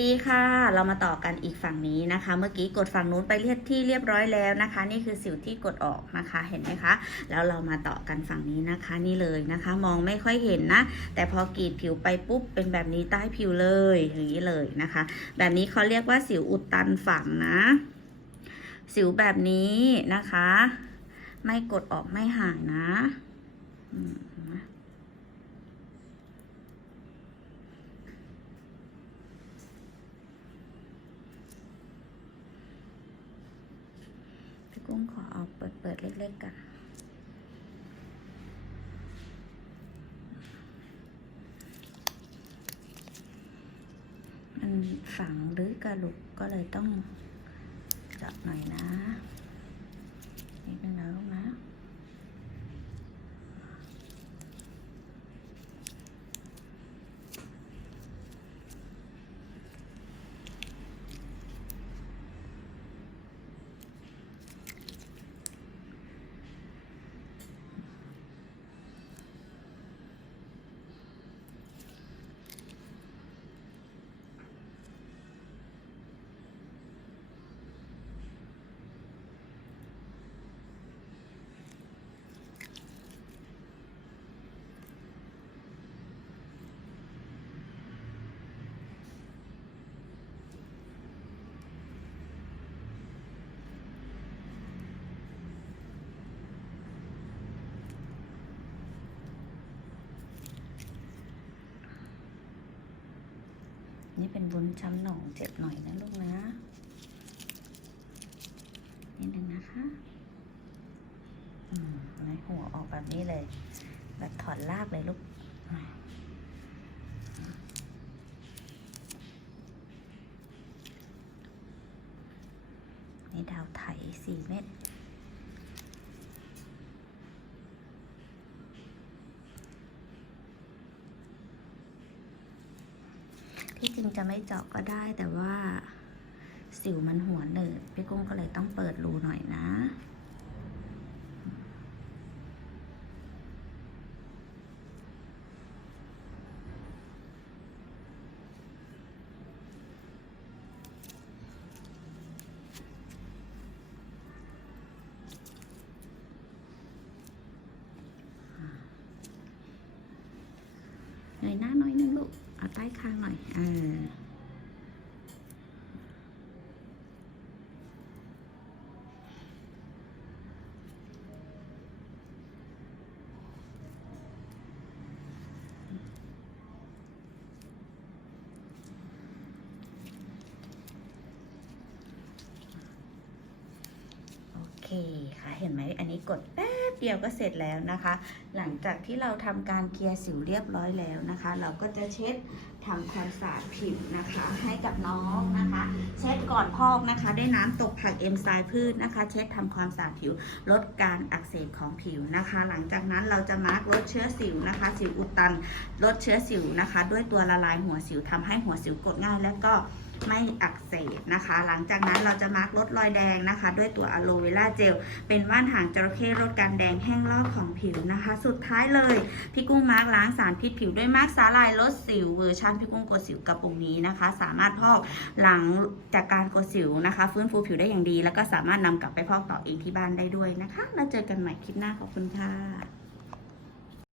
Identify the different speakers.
Speaker 1: ดีค่ะ เรามาต่อกันอีกฝั่งนี้นะคะ เมื่อกี้กดฝั่งนู้นไปเรียบที่เรียบร้อยแล้วนะคะ นี่คือสิวที่กดออกนะคะ เห็นไหมคะ แล้วเรามาต่อกันฝั่งนี้นะคะ นี่เลยนะคะ มองไม่ค่อยเห็นนะ แต่พอกรีดผิวไปปุ๊บ เป็นแบบนี้ใต้ผิวเลย อย่างนี้เลยนะคะ แบบนี้เขาเรียกว่าสิวอุดตันฝั่งนะ สิวแบบนี้นะคะ ไม่กดออกไม่หายนะอืมนะ พี่ กุ้งขอเอาเปิดเปิดเล็กๆกันมันฝังหรือกระลุกก็เลยต้องเจาะหน่อยนะนิดนึงนะลูก นี่เป็นบุญช้ำหนองเจ็บหน่อยนะลูกนะนิดนึงนะคะ อืมในหัวออกแบบนี้เลย แบบถอดรากเลยลูกนี่ดาวไถสี่เม็ด ที่จริงจะไม่เจาะก็ได้แต่ว่าสิวมันหัวเหนืดพี่กุ้งก็เลยต้องเปิดรูหน่อยนะ เงยหน้าหน่อยนึงลูก เอาใต้คางหน่อย เออโอเคค่ะ เห็นไหม อันนี้กดแป๊ เดียวก็เสร็จแล้วนะคะ หลังจากที่เราทำการเคลียร์สิวเรียบร้อยแล้วนะคะ เราก็จะเช็ดทำความสะอาดผิวนะคะ ให้กับน้องนะคะ เช็ดก่อนพอกนะคะด้วยน้ำตกผักเอนไซม์พืชนะคะ เช็ดทำความสะอาดผิวลดการอักเสบของผิวนะคะ หลังจากนั้นเราจะมาร์กลดเชื้อสิวนะคะ สิวอุดตันลดเชื้อสิวนะคะ ด้วยตัวละลายหัวสิวทำให้หัวสิวกดง่าย และก็ ไม่อักเสบนะคะ หลังจากนั้นเราจะมาร์กลดรอยแดงนะคะ ด้วยตัวอะโลเวราเจล เป็นว่านหางจระเข้ลดการแดงแห้งลอกของผิวนะคะ สุดท้ายเลย พี่กุ้งมาร์กล้างสารพิษผิวด้วยมาร์กสาลายลดสิวเวอร์ชันพี่กุ้งกดสิวกระปุกนี้นะคะ สามารถพอกหลังจากการกดสิวนะคะ ฟื้นฟูผิวได้อย่างดี แล้วก็สามารถนำกลับไปพอกต่อเองที่บ้านได้ด้วยนะคะ แล้วเจอกันใหม่คลิปหน้าขอบคุณค่ะ